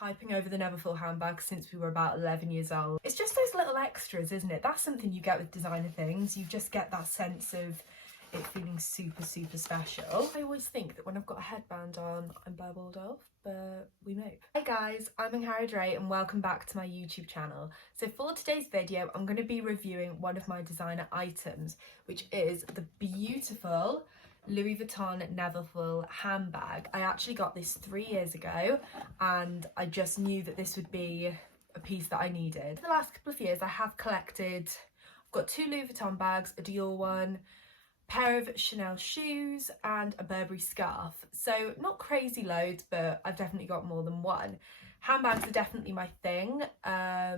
hyping over the Neverfull handbag since we were about 11 years old. It's just those little extras, isn't it? That's something you get with designer things. You just get that sense of it feeling super, super special. I always think that when I've got a headband on, I'm burbled off, but we move. Hey guys, I'm Angharad Ray and welcome back to my YouTube channel. So for today's video, I'm going to be reviewing one of my designer items, which is the beautiful Louis Vuitton Neverfull handbag. I actually got this 3 years ago and I just knew that this would be a piece that I needed. For the last couple of years I have collected, I've got 2 Louis Vuitton bags, a Dior one, pair of Chanel shoes and a Burberry scarf. So not crazy loads, but I've definitely got more than one. Handbags are definitely my thing. I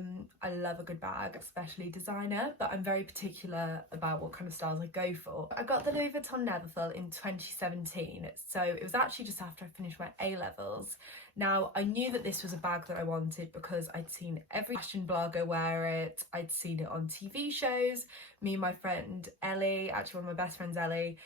love a good bag, especially designer, but I'm very particular about what kind of styles I go for. I got the Louis Vuitton Neverfull in 2017, so it was actually just after I finished my A-levels. Now, I knew that this was a bag that I wanted because I'd seen every fashion blogger wear it, I'd seen it on TV shows. Me and my friend Ellie, actually one of my best friends Ellie,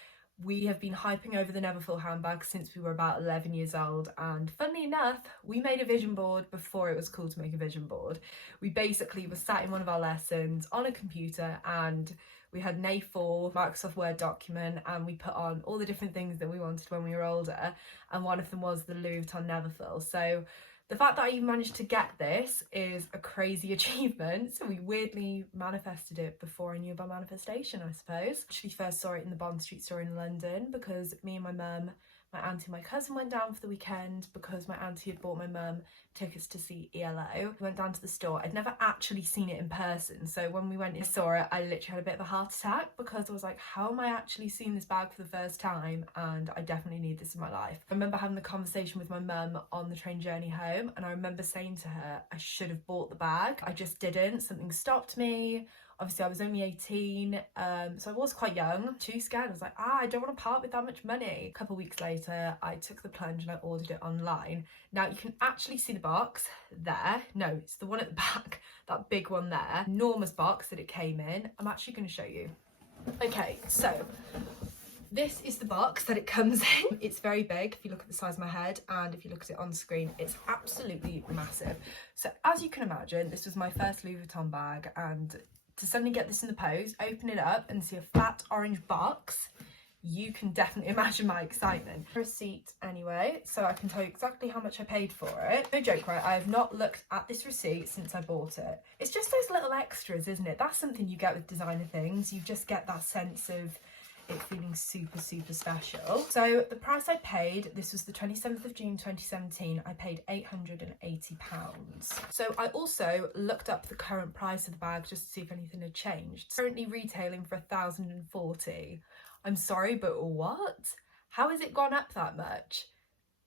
we have been hyping over the Neverfull handbag since we were about 11 years old, and funnily enough, we made a vision board before it was cool to make a vision board. We basically were sat in one of our lessons on a computer and we had an A4 Microsoft Word document and we put on all the different things that we wanted when we were older, and one of them was the Louis Vuitton Neverfull. So the fact that I even managed to get this is a crazy achievement. So we weirdly manifested it before I knew about manifestation, I suppose. Actually first saw it in the Bond Street store in London because me and my mum, my auntie and my cousin went down for the weekend because my auntie had bought my mum tickets to see ELO. We went down to the store. I'd never actually seen it in person. So when we went and saw it, I literally had a bit of a heart attack because I was like, how am I actually seeing this bag for the first time? And I definitely need this in my life. I remember having the conversation with my mum on the train journey home, and I remember saying to her, I should have bought the bag. I just didn't. Something stopped me. Obviously I was only 18, so I was quite young, too scared. I was like, I don't want to part with that much money. A couple of weeks later, I took the plunge and I ordered it online. Now you can actually see the box there. No, it's the one at the back, that big one there. Enormous box that it came in. I'm actually going to show you. Okay, so this is the box that it comes in. It's very big if you look at the size of my head, and if you look at it on screen, it's absolutely massive. So as you can imagine, this was my first Louis Vuitton bag, and to suddenly get this in the post, open it up and see a fat orange box, you can definitely imagine my excitement. Receipt anyway, so I can tell you exactly how much I paid for it. No joke, right? I have not looked at this receipt since I bought it. It's just those little extras, isn't it? That's something you get with designer things. You just get that sense of it feeling super, super special. So the price I paid, this was the 27th of June 2017, I paid £880. So I also looked up the current price of the bag just to see if anything had changed. It's currently retailing for £1,040. I'm sorry, but what? How has it gone up that much?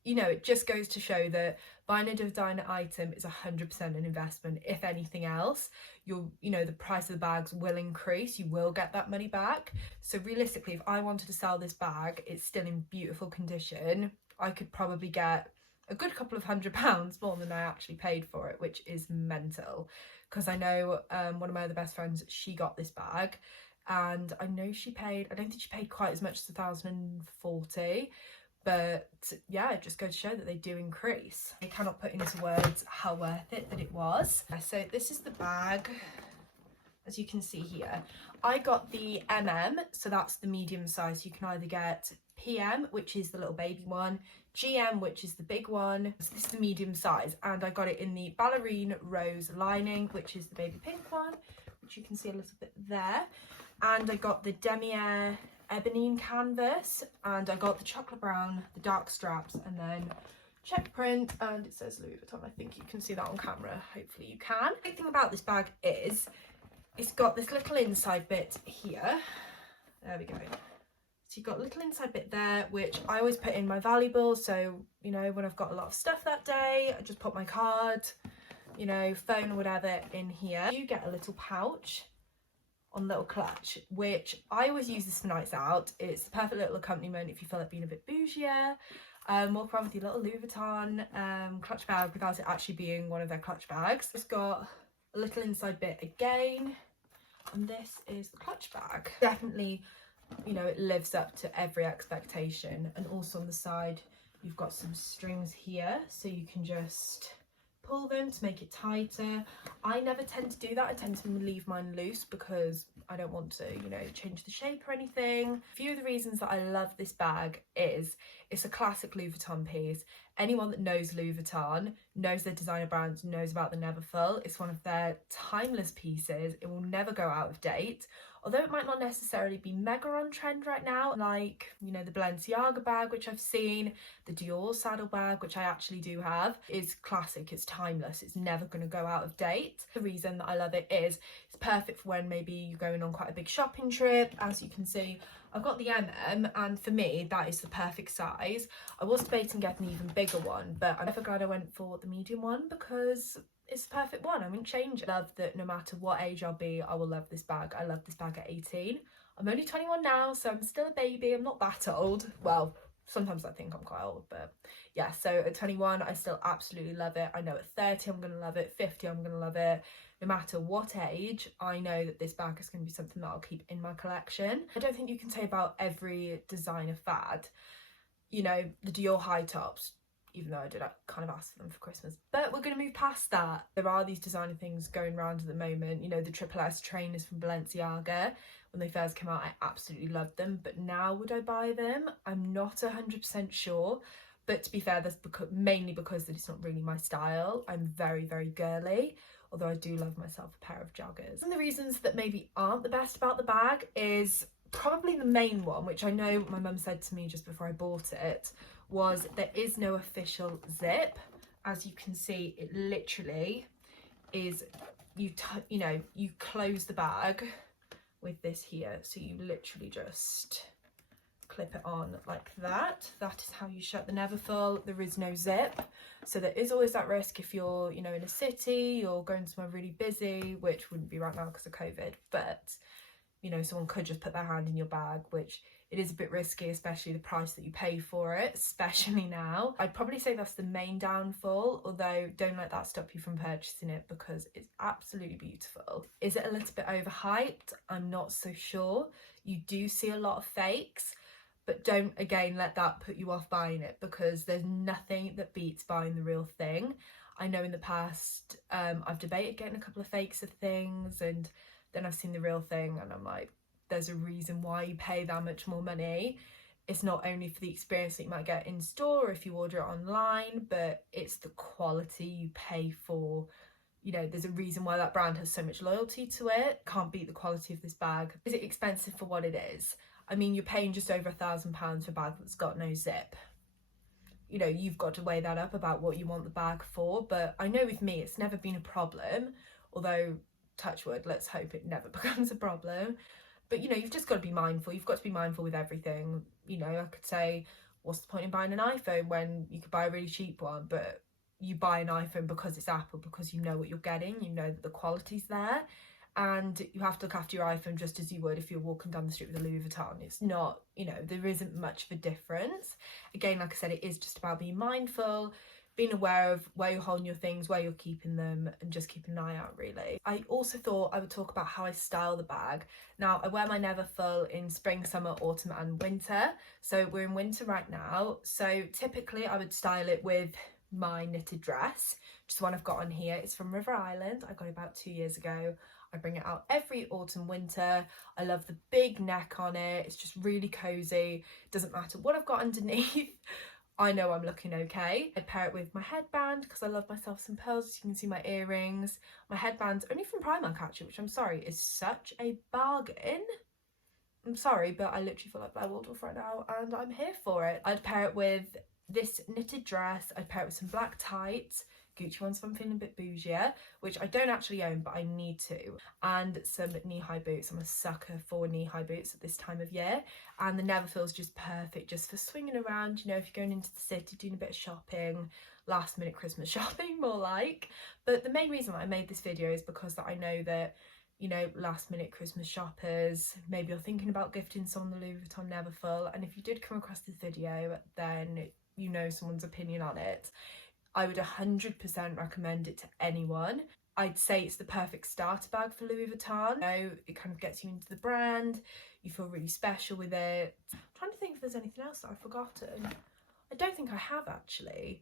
You know, it just goes to show that buying a designer item is 100% an investment. If anything else, the price of the bags will increase. You will get that money back. So realistically, if I wanted to sell this bag, it's still in beautiful condition, I could probably get a good couple of £100 more than I actually paid for it, which is mental. Because I know one of my other best friends, she got this bag, and I know I don't think she paid quite as much as £1,040. But yeah, it just goes to show that they do increase. I cannot put into words how worth it that it was. So this is the bag, as you can see here. I got the MM, so that's the medium size. You can either get PM, which is the little baby one, GM, which is the big one. So this is the medium size, and I got it in the ballerine rose lining, which is the baby pink one, which you can see a little bit there. And I got the demier ebonine canvas, and I got the chocolate brown, the dark straps, and then check print, and it says Louis Vuitton. I think you can see that on camera, hopefully you can. The big thing about this bag is it's got this little inside bit here. There we go. So you've got a little inside bit there, which I always put in my valuables. So, you know, when I've got a lot of stuff that day, I just put my card, you know, phone or whatever in here. You get a little pouch on little clutch, which I always use this for nights out. It's the perfect little accompaniment if you feel like being a bit bougier. Walk around with your little Louis Vuitton clutch bag without it actually being one of their clutch bags. It's got a little inside bit again, and this is the clutch bag. Definitely, you know, it lives up to every expectation. And also on the side, you've got some strings here, so you can just pull them to make it tighter. I never tend to do that. I tend to leave mine loose because I don't want to, you know, change the shape or anything. A few of the reasons that I love this bag is it's a classic Louis Vuitton piece. Anyone that knows Louis Vuitton, knows their designer brands, knows about the Neverfull. It's one of their timeless pieces. It will never go out of date. Although it might not necessarily be mega on trend right now, like, you know, the Balenciaga bag, which I've seen, the Dior saddle bag, which I actually do have, is classic, it's timeless, it's never going to go out of date. The reason that I love it is it's perfect for when maybe you're going on quite a big shopping trip. As you can see, I've got the MM, and for me, that is the perfect size. I was debating getting an even bigger one, but I'm never glad I went for the medium one because it's the perfect one. I wouldn't change it. I love that no matter what age I'll be, I will love this bag. I love this bag at 18. I'm only 21 now, so I'm still a baby. I'm not that old. Well, sometimes I think I'm quite old, but yeah, so at 21, I still absolutely love it. I know at 30, I'm going to love it. 50, I'm going to love it. No matter what age, I know that this bag is going to be something that I'll keep in my collection. I don't think you can say about every designer fad. You know, the Dior high tops, even though I did kind of ask for them for Christmas. But we're going to move past that. There are these designer things going around at the moment. You know, the Triple S trainers from Balenciaga. When they first came out, I absolutely loved them. But now, would I buy them? I'm not 100% sure. But to be fair, that's mainly because it's not really my style. I'm very, very girly. Although I do love myself a pair of joggers. One of the reasons that maybe aren't the best about the bag is probably the main one, which I know my mum said to me just before I bought it, was there is no official zip. As you can see, it literally is, you close the bag with this here, so you literally just clip it on like that. That is how you shut the Neverfull. There is no zip, so there is always that risk if you're, you know, in a city or going somewhere really busy, which wouldn't be right now because of COVID, but you know, someone could just put their hand in your bag, which it is a bit risky, especially the price that you pay for it, especially now. I'd probably say that's the main downfall, although don't let that stop you from purchasing it because it's absolutely beautiful. Is it a little bit overhyped? I'm not so sure. You do see a lot of fakes, but don't, again, let that put you off buying it because there's nothing that beats buying the real thing. I know in the past, I've debated getting a couple of fakes of things, and then I've seen the real thing and I'm like, there's a reason why you pay that much more money. It's not only for the experience that you might get in store if you order it online, but it's the quality you pay for. You know, there's a reason why that brand has so much loyalty to it. Can't beat the quality of this bag. Is it expensive for what it is? I mean, you're paying just over £1,000 for a bag that's got no zip. You know, you've got to weigh that up about what you want the bag for, but I know with me it's never been a problem, although touch wood, let's hope it never becomes a problem. But you know, you've just got to be mindful. You've got to be mindful with everything. You know, I could say, what's the point in buying an iPhone when you could buy a really cheap one? But you buy an iPhone because it's Apple, because you know what you're getting, you know that the quality's there, and you have to look after your iPhone just as you would if you're walking down the street with a Louis Vuitton. It's not, you know, there isn't much of a difference. Again, like I said, it is just about being mindful, being aware of where you're holding your things, where you're keeping them, and just keeping an eye out, really. I also thought I would talk about how I style the bag. Now, I wear my Neverfull in spring, summer, autumn and winter. So we're in winter right now. So typically I would style it with my knitted dress, which is the one I've got on here. It's from River Island. I got it about 2 years ago. I bring it out every autumn, winter. I love the big neck on it. It's just really cozy. Doesn't matter what I've got underneath. I know I'm looking okay. I pair it with my headband because I love myself some pearls. As you can see, my earrings. My headband's only from Primark actually, which I'm sorry is such a bargain. I'm sorry, but I literally feel like Blair Waldorf right now and I'm here for it. I'd pair it with this knitted dress. I'd pair it with some black tights, Gucci ones if I'm feeling a bit bougier, which I don't actually own, but I need to, and some knee-high boots. I'm a sucker for knee-high boots at this time of year, and the Neverfull's just perfect just for swinging around, you know, if you're going into the city, doing a bit of shopping, last minute Christmas shopping more like. But the main reason why I made this video is because that I know that, you know, last minute Christmas shoppers, maybe you're thinking about gifting someone the Louis Vuitton Neverfull, and if you did come across this video, then you know someone's opinion on it. I would 100% recommend it to anyone. I'd say it's the perfect starter bag for Louis Vuitton. You know, it kind of gets you into the brand, you feel really special with it. I'm trying to think if there's anything else that I've forgotten. I don't think I have actually.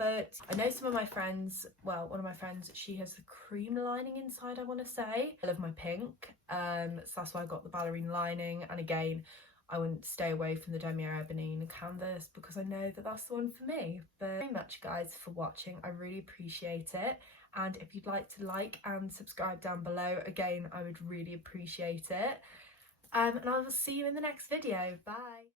But I know some of my friends, well, one of my friends, she has a cream lining inside, I want to say. I love my pink, so that's why I got the ballerina lining. And again, I wouldn't stay away from the demier ebony canvas because I know that that's the one for me. But thank you very much, guys, for watching. I really appreciate it. And if you'd like to like and subscribe down below, again, I would really appreciate it. And I will see you in the next video. Bye.